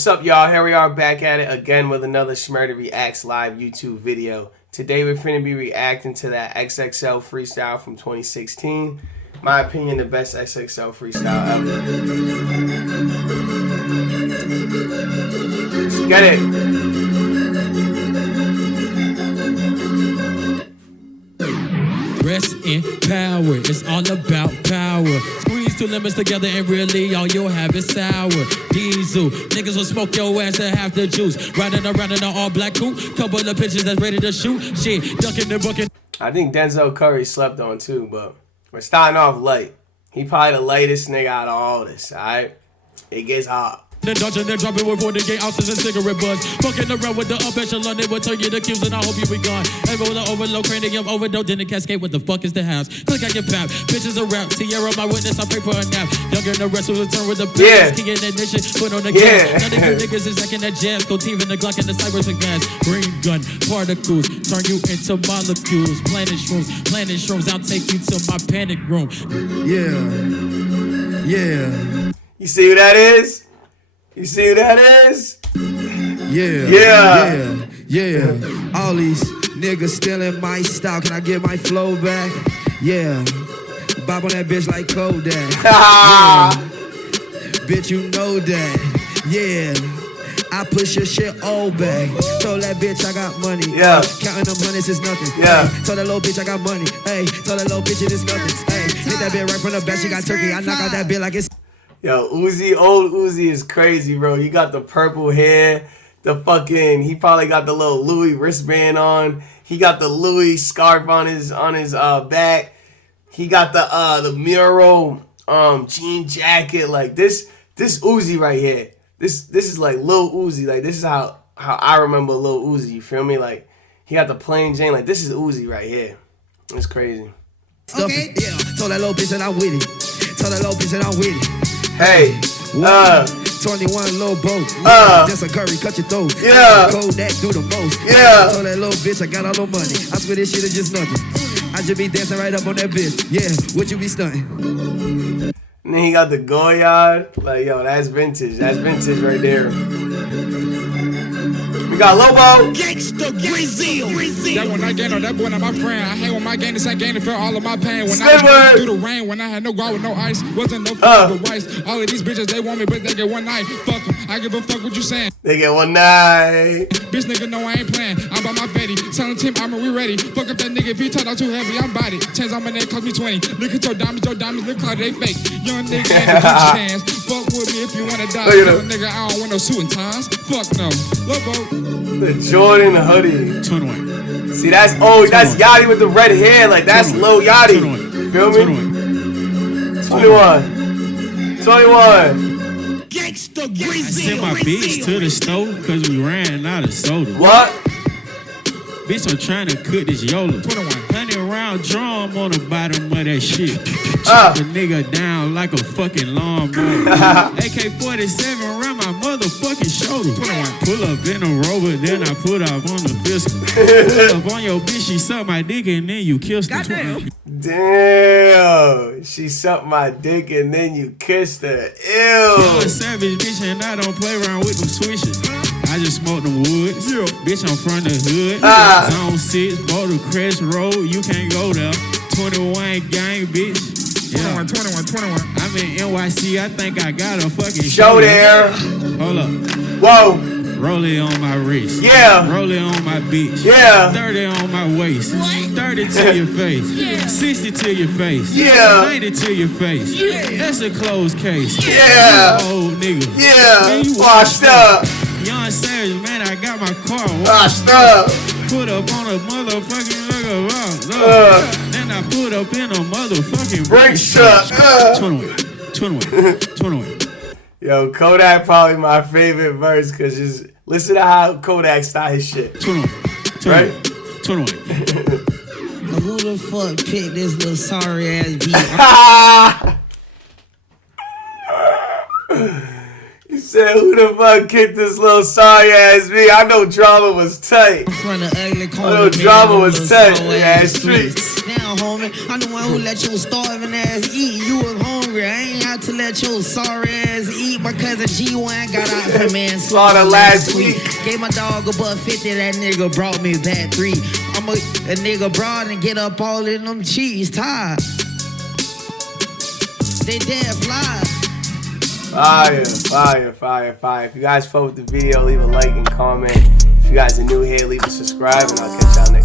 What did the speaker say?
What's up, y'all? Here we are back at it again with another Shmurda Reacts live YouTube video. Today we're finna be reacting to that XXL freestyle from 2016. My opinion, the best XXL freestyle ever. Let's get it. Rest in power, it's all about power. Squeeze two lemons together and really all you'll have is sour. Diesel, niggas will smoke your ass to half the juice. Riding around in an all black coupe, couple of pitches that's ready to shoot. Shit, ducking and bucking. I think Denzel Curry slept on too, but we're starting off light. He probably the lightest nigga out of all this, alright? It gets hot. The dungeon, they're dropping with 48 ounces and cigarette butts. Fucking around with the up echelon, they will turn you to cubes and I hope you be gone. Ever with the overload, cranium overdose, in the cascade, what the fuck is the house? Click, I get pap, bitches a rap, Sierra, my witness, I pray for a nap. Younger than the rest will return with the yeah. Key in ignition, put on the gas. None of you niggas is acting that jazz, go team in the Glock and the Cypress and gas. Green gun, particles, turn you into molecules. Planet shrooms, I'll take you to my panic room. Yeah. You see who that is? You see who that is? Yeah. All these niggas stealing my style. Can I get my flow back? Yeah. Bob on that bitch like Kodak. Yeah. Bitch, you know that. Yeah. I push your shit all back. Told that bitch I got money. Yeah. Counting them hundreds is nothing. Yeah. Hey, told that little bitch I got money. Hey, told that little bitch it is nothing. Hey, hit that bitch right from the back. She got turkey. I knock out that bitch like it's. Yo, Uzi, old Uzi is crazy, bro. You got the purple hair, the fucking, he probably got the little Louis wristband on. He got the Louis scarf on his back. He got the mural jean jacket. Like this Uzi right here. This is like Lil Uzi. Like this is how I remember Lil Uzi. You feel me? Like he got the plain Jane. Like this is Uzi right here. It's crazy. Okay. Yeah. Told that little bitch that I'm with it. Told that little bitch that I'm with it. Hey, 21 little boat. Just a curry, cut your throat. Yeah. Kodak do the most. Yeah. Told that little bitch I got all the money. I swear this shit is just nothing. I just be dancing right up on that bitch. Yeah, would you be stunting? And then he got the Goyard. Like, yo, that's vintage. That's vintage right there. We got Lobo. Gangsta Brazil. That one I gained on that boy, not my friend. I hate when my gang, this I gained to feel all of my pain. When I was through the rain, when I had no guard with no ice, wasn't no fuck with rice. All of these bitches, they want me, but they get one night. Fuck them. I give a fuck what you saying. They get one night. Bitch nigga know I ain't playing. I'm by my Fetty. Selling team armor, we ready. Fuck up that nigga if he turned out too heavy. I'm body. Chains on my neck cost me 20. Look at your diamonds, look like they fake. Young nigga in the beach hands. Fuck with me if you wanna die. Young nigga, I don't want no suit and ties. Fuck no. Lobo. The Jordan hoodie. 21. See, that's that's Yachty with the red hair. Like that's Lil Yachty. You feel me? 21. Gangsta Brazil. I sent my bitch to the store because we ran out of soda. What? Bitch, I'm trying to cook this YOLO. 100 round drum on the bottom of that shit. Chop the nigga down like a fucking lawnmower. AK-47 around my motherfucking shoulder. Pull up in a Rover, then I put up on the pistol. Pull up on your bitch, she sucked my dick and then you kissed her. Damn. She sucked my dick and then you kissed her. Ew. I'm a savage bitch and I don't play around with them switches. I just smoke them woods. Bitch, I'm from the hood. Zone 6, Boulder Crest Road. You can't go there. 21 gang, bitch. 21. I'm in NYC. I think I got a fucking show there. Hold up. Whoa. Roll it on my wrist. Yeah. Roll it on my bitch. Yeah. 30 on my waist. What? 30 to your face. Yeah. 60 to your face. Yeah. 90 to your face. Yeah. That's a closed case. Yeah. You old nigga. Yeah. Man, you washed up. Young Savage, man, I got my car washed up. Put up on a motherfucking then I put up in a motherfucking brake shot. 21. Yo, Kodak probably my favorite verse because just listen to how Kodak style his shit. 21. Right? 21. Who the fuck picked this little sorry ass beat? He said, who the fuck kicked this little sorry ass me? I know drama was tight. From the ugly corner, I know drama was tight. Yeah, streets. Now, homie, I'm the one who let your starving ass eat. You was hungry. I ain't have to let your sorry ass eat. My cousin G1 got out for man Slaughter last week. Gave my dog a $1.50. That nigga brought me back 3. I'm a nigga broad and get up all in them cheese tied. They dead fly. Fire, fire, fire, fire. If you guys fuck with the video, leave a like and comment. If you guys are new here, leave a subscribe, and I'll catch y'all next time.